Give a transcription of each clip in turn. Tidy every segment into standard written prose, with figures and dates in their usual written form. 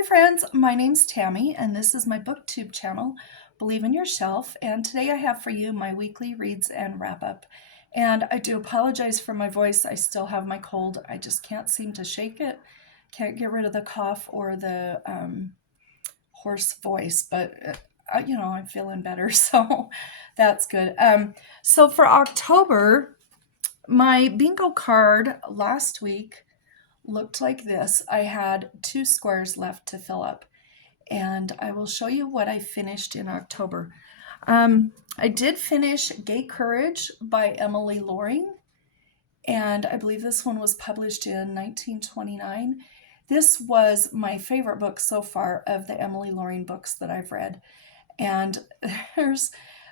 Hi friends, my name's Tammy and this is my booktube channel, Believe in Your Shelf, and today I have for you my weekly reads and wrap up. And I do apologize for my voice. I still have my cold. I just can't seem to shake it. Can't get rid of the cough or the hoarse voice, but I'm feeling better, so that's good. So for October, my bingo card last week looked like this. I had 2 squares left to fill up, and I will show you what I finished in October. I did finish Gay Courage by Emilie Loring, and I believe this one was published in 1929. This was my favorite book so far of the Emilie Loring books that I've read, and there's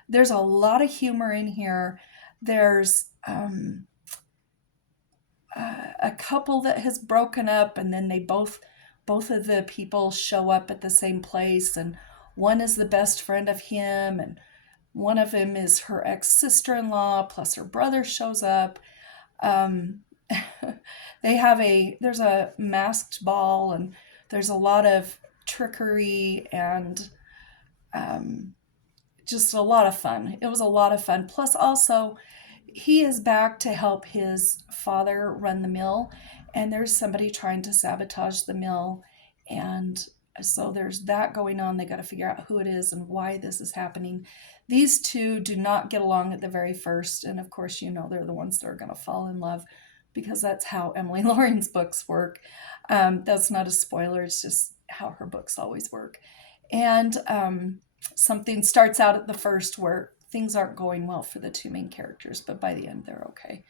there's a lot of humor in here. There's a couple that has broken up, and then both of the people show up at the same place, and one is the best friend of him, and one of them is her ex-sister-in-law, plus her brother shows up. um, there's a masked ball, and there's a lot of trickery and um, just a lot of fun. It was a lot of fun. Plus, also, he is back to help his father run the mill, and there's somebody trying to sabotage the mill. And so there's that going on. They got to figure out who it is and why this is happening. These two do not get along at the very first. And of course, they're the ones that are going to fall in love because that's how Emilie Loring's books work. That's not a spoiler, it's just how her books always work. And something starts out at the first where things aren't going well for the two main characters, but by the end they're okay.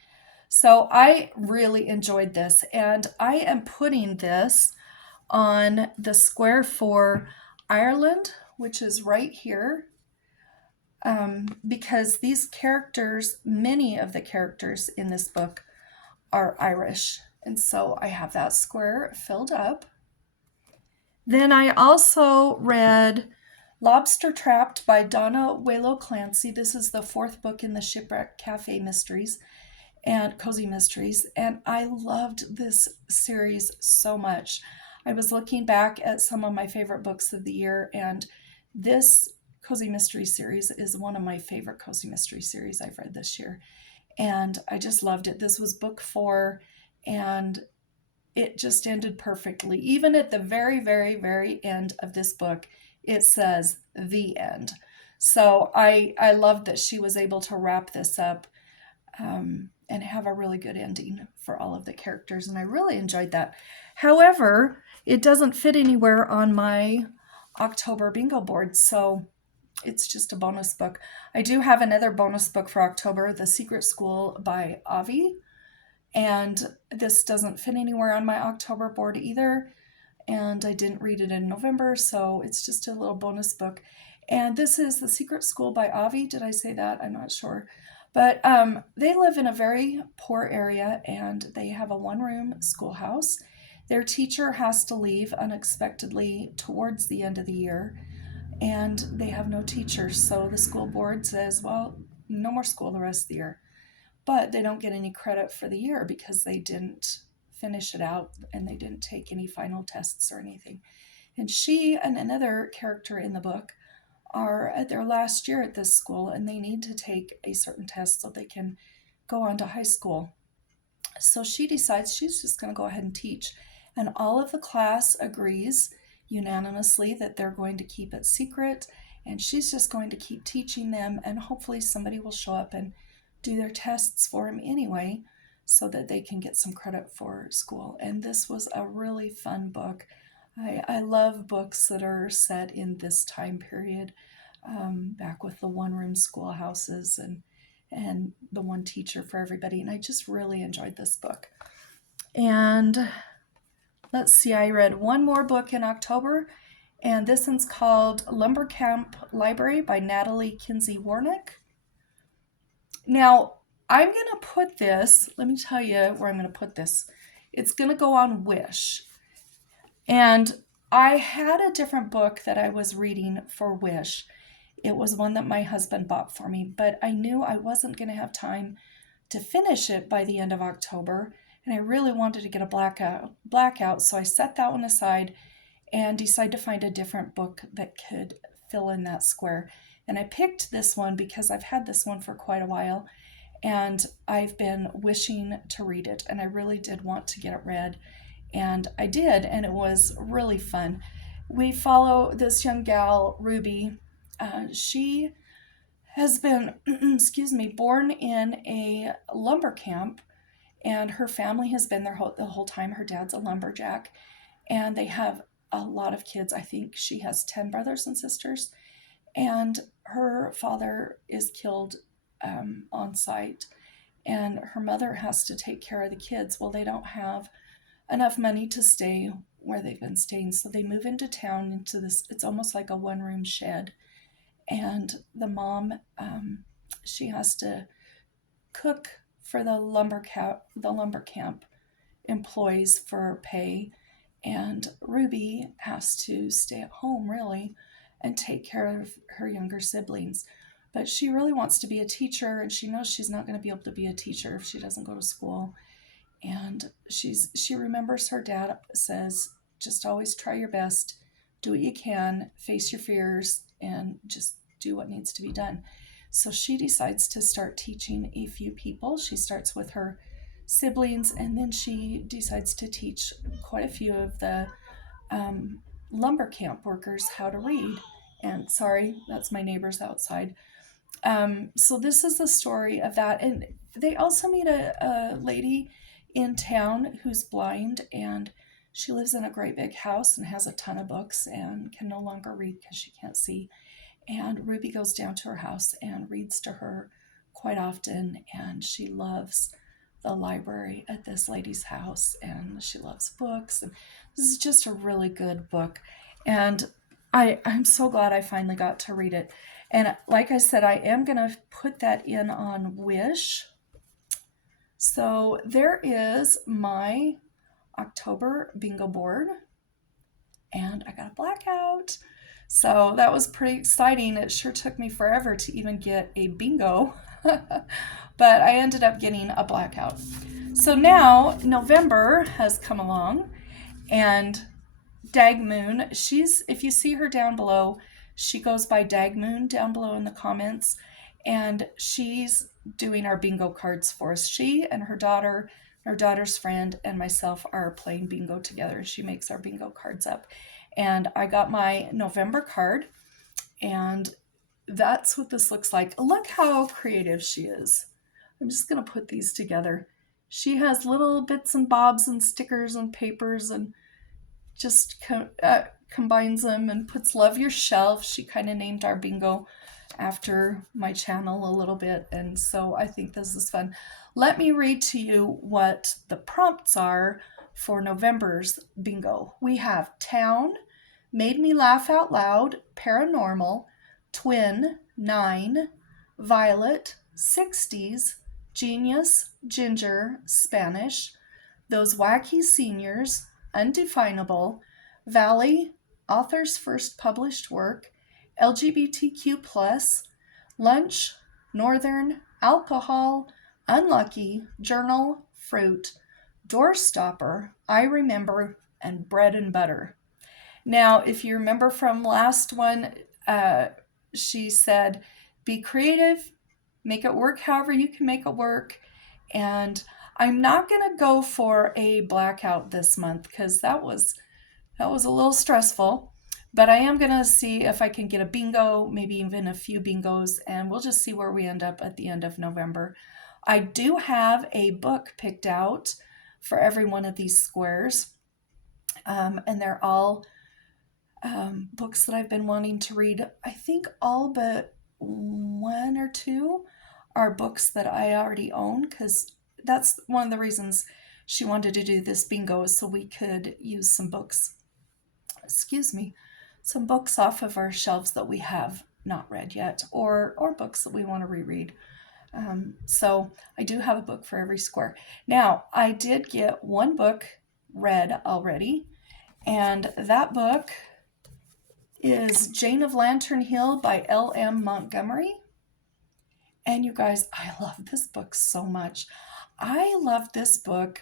So I really enjoyed this, and I am putting this on the square for Ireland, which is right here, because these characters, many of the characters in this book are Irish, and so I have that square filled up. Then I also read Lobster Trapped by Donna, Walo, Clancy. This is the 4th book in the Shipwreck Cafe mysteries and cozy mysteries, and I loved this series so much. I was looking back at some of my favorite books of the year, and this cozy mystery series is one of my favorite cozy mystery series I've read this year, and I just loved it. This was book 4, and it just ended perfectly. Even at the very, very, very end of this book, it says the end. So I loved that she was able to wrap this up and have a really good ending for all of the characters, and I really enjoyed that. However, it doesn't fit anywhere on my October bingo board, so it's just a bonus book. I do have another bonus book for October, The Secret School by Avi, and this doesn't fit anywhere on my October board either, and I didn't read it in November, so it's just a little bonus book. And this is The Secret School by Avi. Did I say that? I'm not sure. But they live in a very poor area, and they have a one-room schoolhouse. Their teacher has to leave unexpectedly towards the end of the year, and they have no teachers. So the school board says, well, no more school the rest of the year. But they don't get any credit for the year because they didn't finish it out and they didn't take any final tests or anything. And she and another character in the book are at their last year at this school, and they need to take a certain test so they can go on to high school. So she decides she's just going to go ahead and teach, and all of the class agrees unanimously that they're going to keep it secret, and she's just going to keep teaching them, and hopefully somebody will show up and do their tests for them anyway so that they can get some credit for school. And this was a really fun book. I love books that are set in this time period, back with the one-room schoolhouses and the one teacher for everybody. And I just really enjoyed this book. And let's see, I read one more book in October, and this one's called Lumber Camp Library by Natalie Kinsey-Warnock. Now, I'm going to put this, let me tell you where I'm going to put this. It's going to go on Wish. And I had a different book that I was reading for Wish. It was one that my husband bought for me, but I knew I wasn't going to have time to finish it by the end of October, and I really wanted to get a blackout, so I set that one aside, and decide to find a different book that could fill in that square. And I picked this one because I've had this one for quite a while, and I've been wishing to read it, and I really did want to get it read, and I did, and it was really fun. We follow this young gal, Ruby. She has been, excuse me, born in a lumber camp, and her family has been there the whole time. Her dad's a lumberjack, and they have a lot of kids. I think she has 10 brothers and sisters, and her father is killed on site, and her mother has to take care of the kids. Well, they don't have enough money to stay where they've been staying, so they move into town into this, it's almost like a one-room shed, and the mom, she has to cook for the lumber camp employees for pay, and Ruby has to stay at home really and take care of her younger siblings. But she really wants to be a teacher, and she knows she's not going to be able to be a teacher if she doesn't go to school. And she remembers her dad says, just always try your best, do what you can, face your fears, and just do what needs to be done. So she decides to start teaching a few people. She starts with her siblings, and then she decides to teach quite a few of the lumber camp workers how to read. And sorry, that's my neighbors outside. So this is the story of that. And they also meet a lady in town who's blind, and she lives in a great big house and has a ton of books and can no longer read because she can't see. And Ruby goes down to her house and reads to her quite often, and she loves the library at this lady's house, and she loves books, and this is just a really good book, and I'm so glad I finally got to read it. And like I said, I am going to put that in on Wish. So there is my October bingo board, and I got a blackout. So that was pretty exciting. It sure took me forever to even get a bingo, but I ended up getting a blackout. So now November has come along, and Dag Moon, if you see her down below, she goes by Dag Moon down below in the comments, and she's doing our bingo cards for us. She and her daughter's friend, and myself are playing bingo together. She makes our bingo cards up. And I got my November card, and that's what this looks like. Look how creative she is. I'm just going to put these together. She has little bits and bobs and stickers and papers, and just combines them and puts Love Your Shelf. She kind of named our bingo after my channel a little bit, and so I think this is fun. Let me read to you what the prompts are for November's bingo. We have Town, Made Me Laugh Out Loud, Paranormal, Twin, 9, Violet, 60s, Genius, Ginger, Spanish, Those Wacky Seniors, Undefinable, Valley, Author's First Published Work, LGBTQ+, Lunch, Northern, Alcohol, Unlucky, Journal, Fruit, Doorstopper, I Remember, and Bread and Butter. Now, if you remember from last one, she said, be creative, make it work however you can make it work. And I'm not going to go for a blackout this month because that was a little stressful. But I am going to see if I can get a bingo, maybe even a few bingos, and we'll just see where we end up at the end of November. I do have a book picked out for every one of these squares, and they're all books that I've been wanting to read. I think all but one or two are books that I already own, because that's one of the reasons she wanted to do this bingo, is so we could use some books, some books off of our shelves that we have not read yet, or books that we want to reread. So I do have a book for every square. Now, I did get one book read already, and that book is Jane of Lantern Hill by L.M. Montgomery. And you guys, I love this book so much. I love this book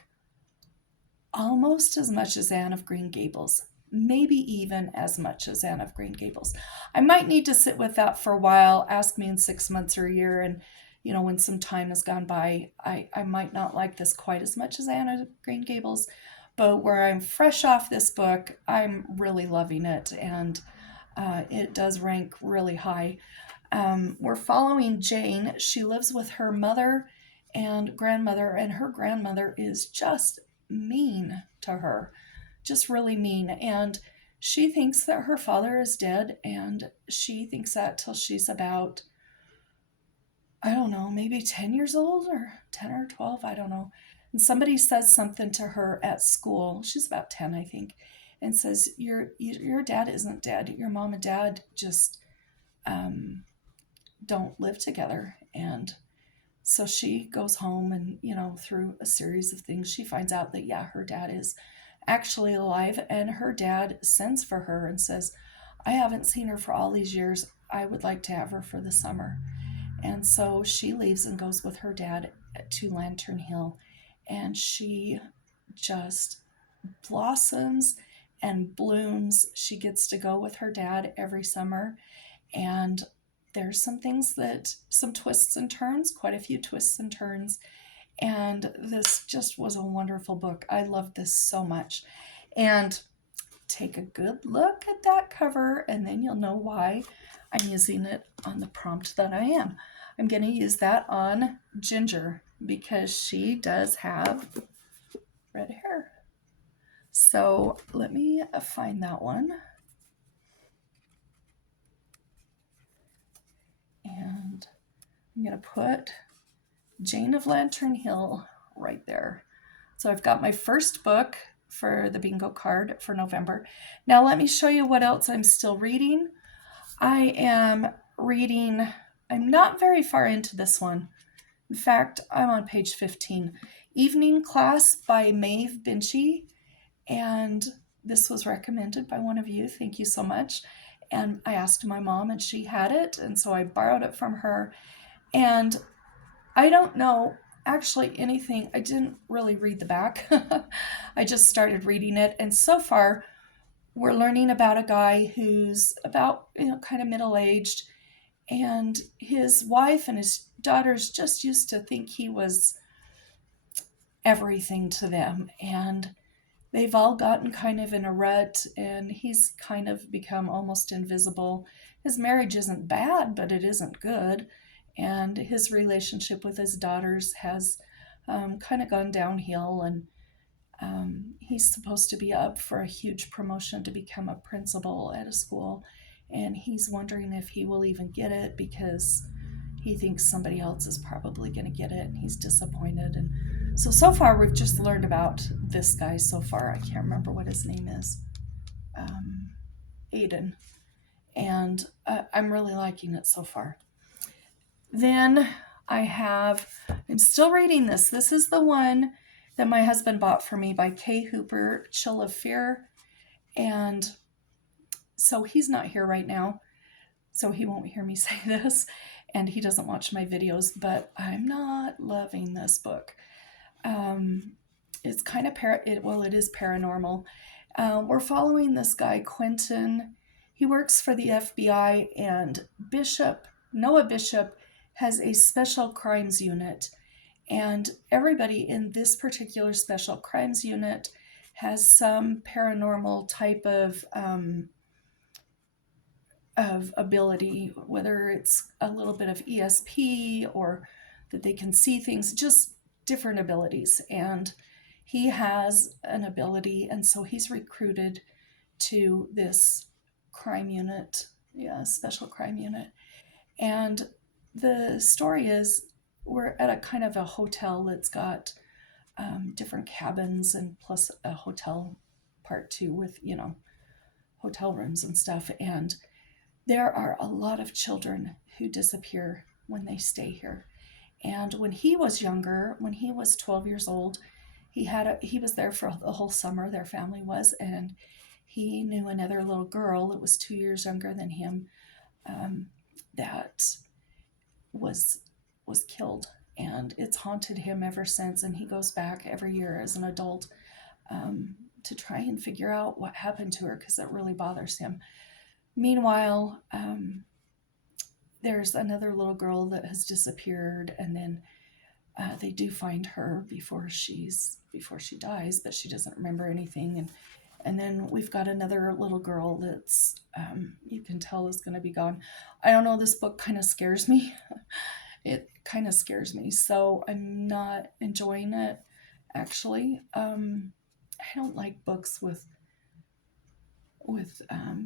almost as much as Anne of Green Gables. maybe even as much as Anne of Green Gables. I might need to sit with that for a while. Ask me in 6 months or a year, and when some time has gone by, I might not like this quite as much as Anne of Green Gables. But where I'm fresh off this book, I'm really loving it, and it does rank really high. We're following Jane. She lives with her mother and grandmother, and her grandmother is just mean to her, just really mean. And she thinks that her father is dead, and she thinks that till she's about, I don't know, maybe 10 years old, or 10 or 12, I don't know. And somebody says something to her at school. She's about 10, I think, and says, your dad isn't dead. Your mom and dad just don't live together. And so she goes home, and through a series of things, she finds out that, yeah, her dad is actually alive, and her dad sends for her and says, I haven't seen her for all these years. I would like to have her for the summer. And so she leaves and goes with her dad to Lantern Hill, and she just blossoms and blooms. She gets to go with her dad every summer, and there's some twists and turns, quite a few twists and turns. And this just was a wonderful book. I loved this so much. And take a good look at that cover, and then you'll know why I'm using it on the prompt that I am. I'm going to use that on Ginger because she does have red hair. So let me find that one. And I'm going to put Jane of Lantern Hill right there. So I've got my first book for the bingo card for November. Now let me show you what else I'm still reading. I am reading, I'm not very far into this one. In fact, I'm on page 15. Evening Class by Maeve Binchy. And this was recommended by one of you. Thank you so much. And I asked my mom, and she had it, and so I borrowed it from her. And I don't know actually anything. I didn't really read the back. I just started reading it, and so far we're learning about a guy who's about, kind of middle-aged, and his wife and his daughters just used to think he was everything to them, and they've all gotten kind of in a rut, and he's kind of become almost invisible. His marriage isn't bad, but it isn't good. And his relationship with his daughters has kind of gone downhill. And he's supposed to be up for a huge promotion to become a principal at a school. And he's wondering if he will even get it because he thinks somebody else is probably going to get it, and he's disappointed. And so far we've just learned about this guy so far. I can't remember what his name is. Aiden. And I'm really liking it so far. Then I'm still reading this. This is the one that my husband bought for me by Kay Hooper, Chill of Fear. And so he's not here right now, so he won't hear me say this, and he doesn't watch my videos, but I'm not loving this book. It's kind of it is paranormal. We're following this guy, Quentin. He works for the FBI, and Noah Bishop has a special crimes unit, and everybody in this particular special crimes unit has some paranormal type of ability, whether it's a little bit of ESP or that they can see things, just different abilities. And he has an ability, and so he's recruited to this crime unit, special crime unit. And the story is we're at a kind of a hotel that's got different cabins and plus a hotel part too with, hotel rooms and stuff. And there are a lot of children who disappear when they stay here. And when he was younger, when he was 12 years old, he was there for the whole summer, their family was, and he knew another little girl that was 2 years younger than him that was killed. And it's haunted him ever since, and he goes back every year as an adult to try and figure out what happened to her because it really bothers him. Meanwhile, there's another little girl that has disappeared, and then they do find her before she dies, but she doesn't remember anything. And then we've got another little girl that's you can tell is going to be gone. I don't know. This book kind of scares me. It kind of scares me, so I'm not enjoying it. Actually, I don't like books with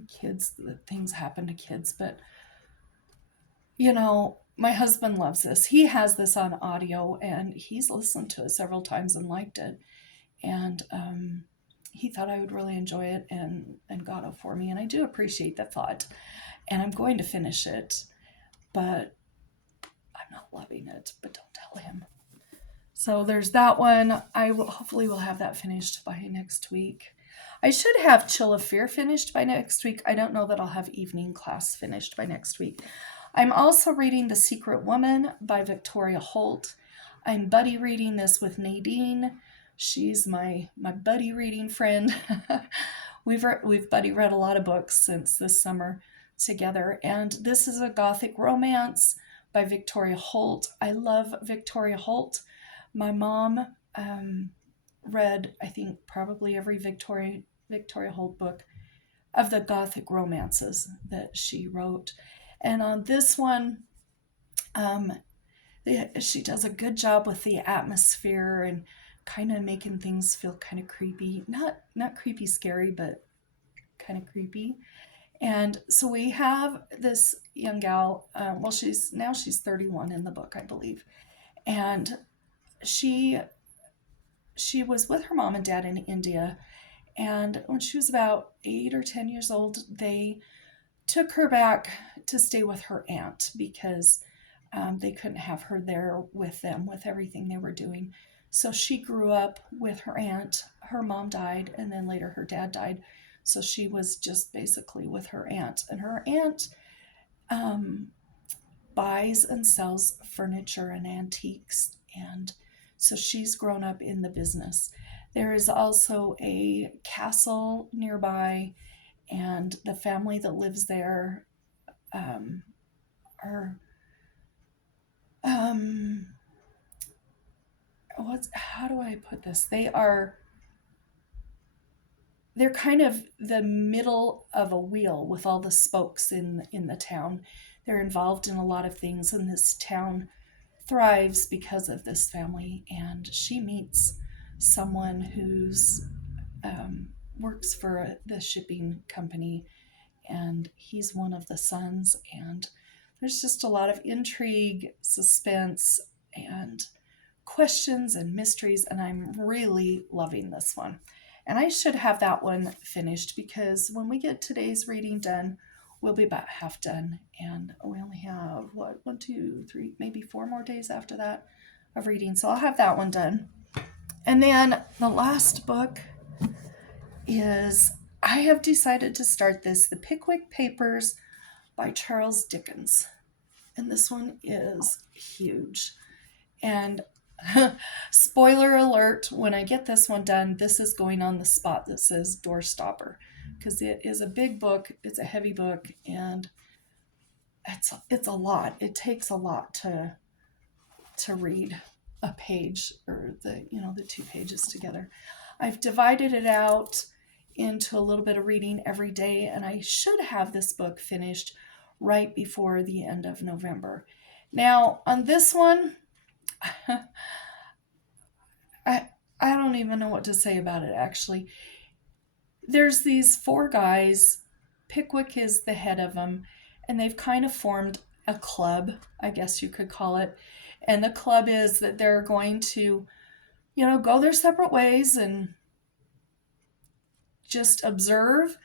kids, that things happen to kids, but my husband loves this. He has this on audio, and he's listened to it several times and liked it, and he thought I would really enjoy it and got it for me, and I do appreciate the thought, and I'm going to finish it, but I'm not loving it, but don't tell him. So there's that one. Hopefully will have that finished by next week. I should have Chill of Fear finished by next week. I don't know that I'll have Evening Class finished by next week. I'm also reading The Secret Woman by Victoria Holt. I'm buddy reading this with Nadine. She's my buddy reading friend. We've buddy read a lot of books since this summer together, and this is a gothic romance by Victoria Holt. I love Victoria Holt. My mom read, I think, probably every Victoria Holt book of the gothic romances that she wrote. And on this one, she does a good job with the atmosphere and kind of making things feel kind of creepy. Not creepy scary, but kind of creepy. And so we have this young gal, she's 31 in the book, I believe. And she was with her mom and dad in India. And when she was about 8 or 10 years old, they took her back to stay with her aunt because they couldn't have her there with them with everything they were doing. So she grew up with her aunt. Her mom died, and then later her dad died. So she was just basically with her aunt. And her aunt buys and sells furniture and antiques. And so she's grown up in the business. There is also a castle nearby, and the family that lives there are how do I put this? They're kind of the middle of a wheel with all the spokes in the town. They're involved in a lot of things, and this town thrives because of this family. And she meets someone who's works for the shipping company, and he's one of the sons, and there's just a lot of intrigue, suspense, and questions and mysteries, and I'm really loving this one. And I should have that one finished because when we get today's reading done, we'll be about half done, and we only have 1, 2, 3, maybe 4 more days after that of reading, so I'll have that one done. And then the last book is, I have decided to start this, The Pickwick Papers by Charles Dickens. And this one is huge. And spoiler alert, when I get this one done, this is going on the spot that says doorstopper, because it is a big book, it's a heavy book, and it's a lot. It takes a lot to read a page, or the 2 pages together. I've divided it out into a little bit of reading every day, and I should have this book finished right before the end of November. Now, on this one, I don't even know what to say about it, actually. There's these 4 guys. Pickwick is the head of them, and they've kind of formed a club, I guess you could call it. And the club is that they're going to, go their separate ways and just observe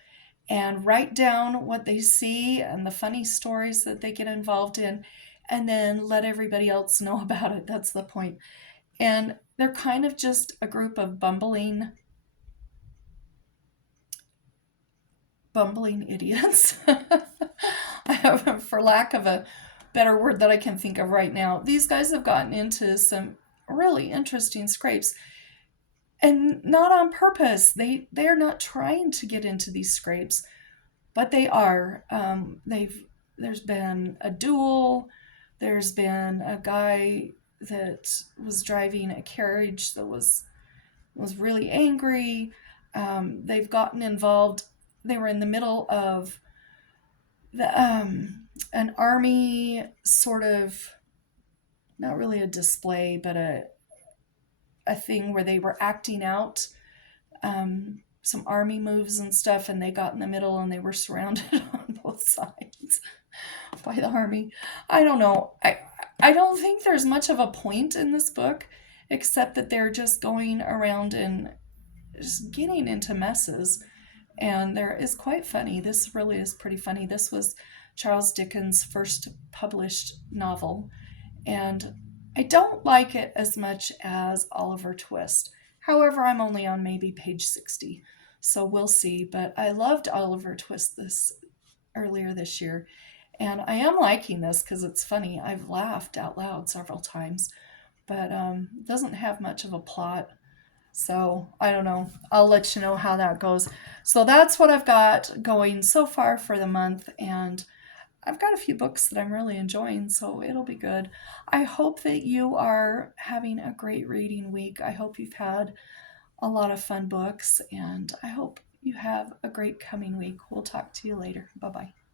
and write down what they see and the funny stories that they get involved in, and then let everybody else know about it. That's the point. And they're kind of just a group of bumbling idiots, for lack of a better word that I can think of right now. These guys have gotten into some really interesting scrapes. and not on purpose. They are not trying to get into these scrapes, but they are. There's been a duel. There's been a guy that was driving a carriage that was really angry. They've gotten involved. They were in the middle of an army sort of, not really a display, but a thing where they were acting out some army moves and stuff, and they got in the middle and they were surrounded on both sides by the army. I don't know. I don't think there's much of a point in this book, except that they're just going around and just getting into messes. And there is quite funny. This really is pretty funny. This was Charles Dickens' first published novel, and I don't like it as much as Oliver Twist. However, I'm only on maybe page 60, so we'll see. But I loved Oliver Twist this earlier this year, and I am liking this because it's funny. I've laughed out loud several times, but it doesn't have much of a plot. So I don't know. I'll let you know how that goes. So that's what I've got going so far for the month, and I've got a few books that I'm really enjoying, so it'll be good. I hope that you are having a great reading week. I hope you've had a lot of fun books, and I hope you have a great coming week. We'll talk to you later. Bye bye.